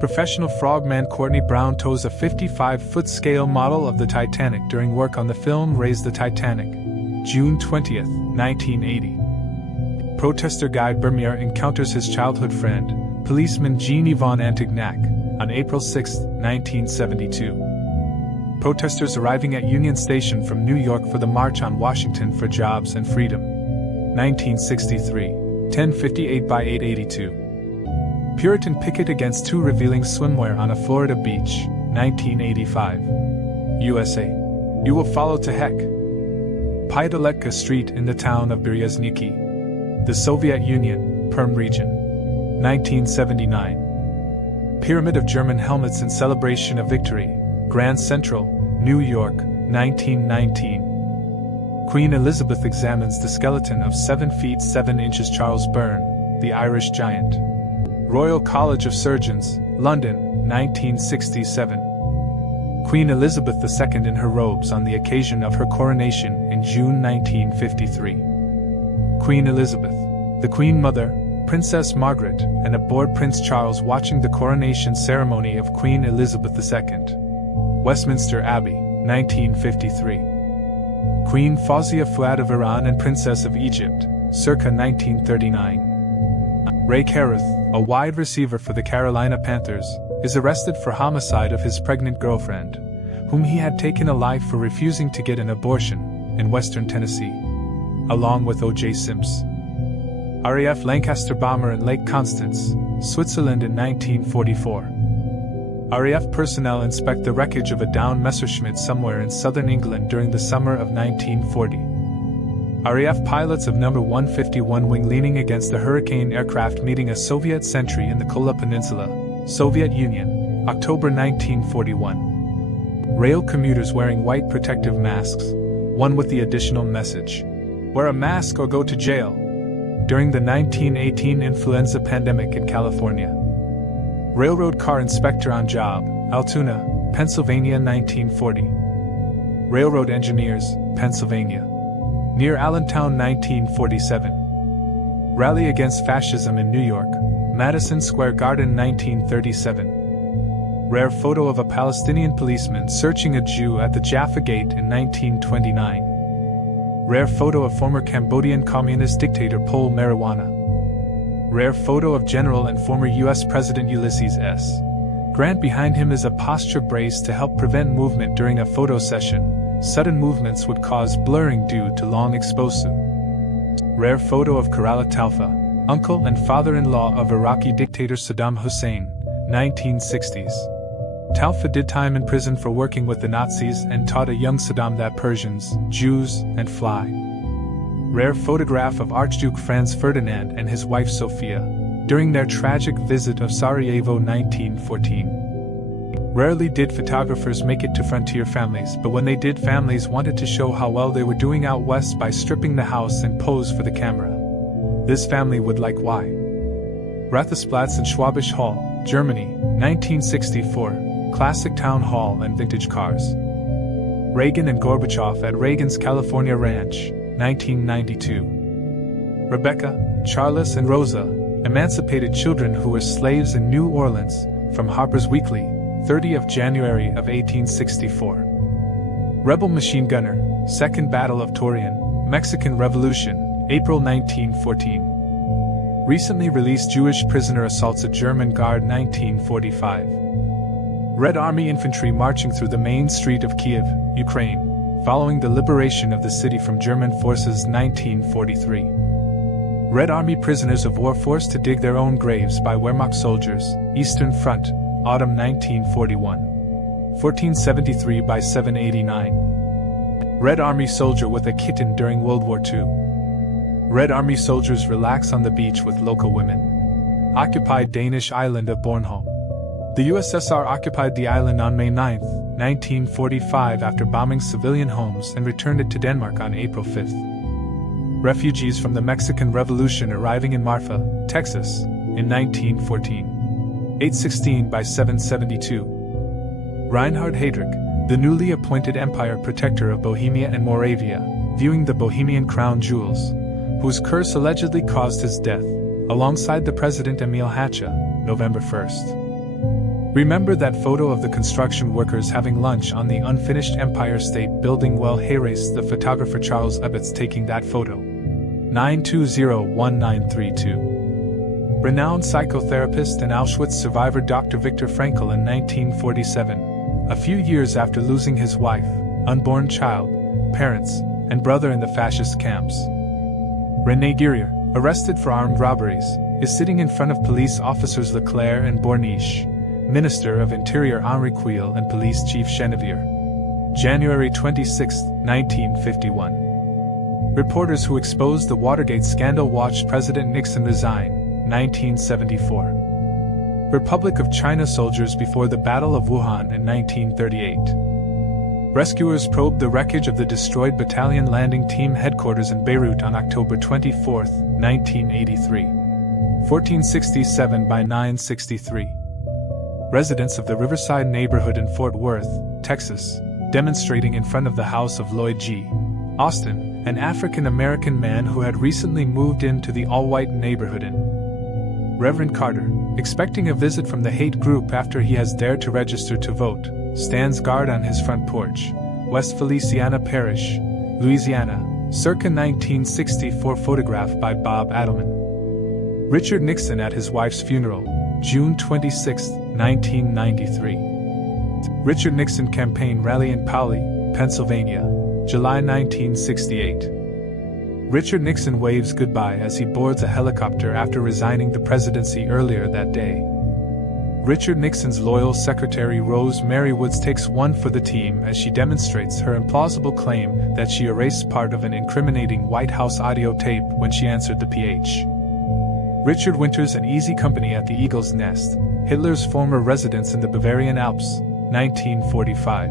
Professional frogman Courtney Brown tows a 55-foot scale model of the Titanic during work on the film Raise the Titanic, June 20, 1980. Protester Guy Bermier encounters his childhood friend, policeman Jean-Yvon Antignac, on April 6, 1972. Protesters arriving at Union Station from New York for the March on Washington for Jobs and Freedom. 1963, 10:58 by 8:82. Puritan picket against too revealing swimwear on a Florida beach, 1985. USA. You will follow to heck. Pyataletka Street in the town of Berezhniki. The Soviet Union, Perm region. 1979. Pyramid of German helmets in celebration of victory, Grand Central, New York, 1919. Queen Elizabeth examines the skeleton of 7 feet 7 inches Charles Byrne, the Irish giant. Royal College of Surgeons, London, 1967. Queen Elizabeth II in her robes on the occasion of her coronation in June 1953. Queen Elizabeth, the Queen Mother, Princess Margaret, and aboard Prince Charles watching the coronation ceremony of Queen Elizabeth II. Westminster Abbey, 1953. Queen Fawzia Fuad of Iran and Princess of Egypt, circa 1939. Ray Carruth, a wide receiver for the Carolina Panthers, is arrested for homicide of his pregnant girlfriend, whom he had taken alive for refusing to get an abortion, in western Tennessee, along with O.J. Simpson. RAF Lancaster bomber in Lake Constance, Switzerland in 1944. RAF personnel inspect the wreckage of a downed Messerschmitt somewhere in southern England during the summer of 1940. RAF pilots of No. 151 wing leaning against the Hurricane aircraft meeting a Soviet sentry in the Kola Peninsula, Soviet Union, October 1941. Rail commuters wearing white protective masks, one with the additional message, "Wear a mask or go to jail," during the 1918 influenza pandemic in California. Railroad car inspector on job, Altoona, Pennsylvania 1940. Railroad engineers, Pennsylvania. Near Allentown 1947. Rally against fascism in New York, Madison Square Garden 1937. Rare photo of a Palestinian policeman searching a Jew at the Jaffa Gate in 1929. Rare photo of former Cambodian communist dictator Paul Marijuana. Rare photo of General and former U.S. President Ulysses S. Grant. Behind him is a posture brace to help prevent movement during a photo session. Sudden movements would cause blurring due to long exposure. Rare photo of Karala Talfa, uncle and father-in-law of Iraqi dictator Saddam Hussein, 1960s. Talfa did time in prison for working with the Nazis and taught a young Saddam that Persians, Jews, and fly. Rare photograph of Archduke Franz Ferdinand and his wife Sofia, during their tragic visit of Sarajevo 1914. Rarely did photographers make it to frontier families, but when they did, families wanted to show how well they were doing out west by stripping the house and pose for the camera. This family would like why. Rathesplatz in Schwabisch Hall, Germany, 1964, classic town hall and vintage cars. Reagan and Gorbachev at Reagan's California Ranch, 1992. Rebecca, Charles and Rosa, emancipated children who were slaves in New Orleans, from Harper's Weekly, 30th of January of 1864. Rebel machine gunner, Second Battle of Torreon, Mexican Revolution, April 1914. Recently released Jewish prisoner assaults a German guard 1945. Red Army infantry marching through the main street of Kiev, Ukraine, following the liberation of the city from German forces 1943. Red Army prisoners of war forced to dig their own graves by Wehrmacht soldiers, Eastern Front, Autumn 1941. 1473 by 789. Red Army soldier with a kitten during World War II. Red Army soldiers relax on the beach with local women. Occupied Danish island of Bornholm. The USSR occupied the island on May 9, 1945 after bombing civilian homes and returned it to Denmark on April 5. Refugees from the Mexican Revolution arriving in Marfa, Texas, in 1914. 816 by 772. Reinhard Heydrich, the newly appointed Empire Protector of Bohemia and Moravia, viewing the Bohemian crown jewels, whose curse allegedly caused his death, alongside the President Emil Hacha, November 1. Remember that photo of the construction workers having lunch on the unfinished Empire State Building? Well, Hayrace, the photographer Charles Ebbets taking that photo. 9201932. Renowned psychotherapist and Auschwitz survivor Dr. Viktor Frankl in 1947, a few years after losing his wife, unborn child, parents, and brother in the fascist camps. René Guerrier, arrested for armed robberies, is sitting in front of police officers Leclerc and Borniche, Minister of Interior Henri Queuille and Police Chief Genevieve. January 26, 1951. Reporters who exposed the Watergate scandal watched President Nixon resign, 1974. Republic of China soldiers before the Battle of Wuhan in 1938. Rescuers probed the wreckage of the destroyed battalion landing team headquarters in Beirut on October 24, 1983. 1467 by 963. Residents of the Riverside neighborhood in Fort Worth, Texas, demonstrating in front of the house of Lloyd G. Austin, an African-American man who had recently moved into the all-white neighborhood in Reverend Carter, expecting a visit from the hate group after he has dared to register to vote, stands guard on his front porch, West Feliciana Parish, Louisiana, circa 1964. Photograph by Bob Adelman. Richard Nixon at his wife's funeral, June 26, 1993. Richard Nixon campaign rally in Paoli, Pennsylvania, July 1968. Richard Nixon waves goodbye as he boards a helicopter after resigning the presidency earlier that day. Richard Nixon's loyal secretary Rose Mary Woods takes one for the team as she demonstrates her implausible claim that she erased part of an incriminating White House audio tape when she answered the PH. Richard Winters and Easy Company at the Eagle's Nest, Hitler's former residence in the Bavarian Alps, 1945.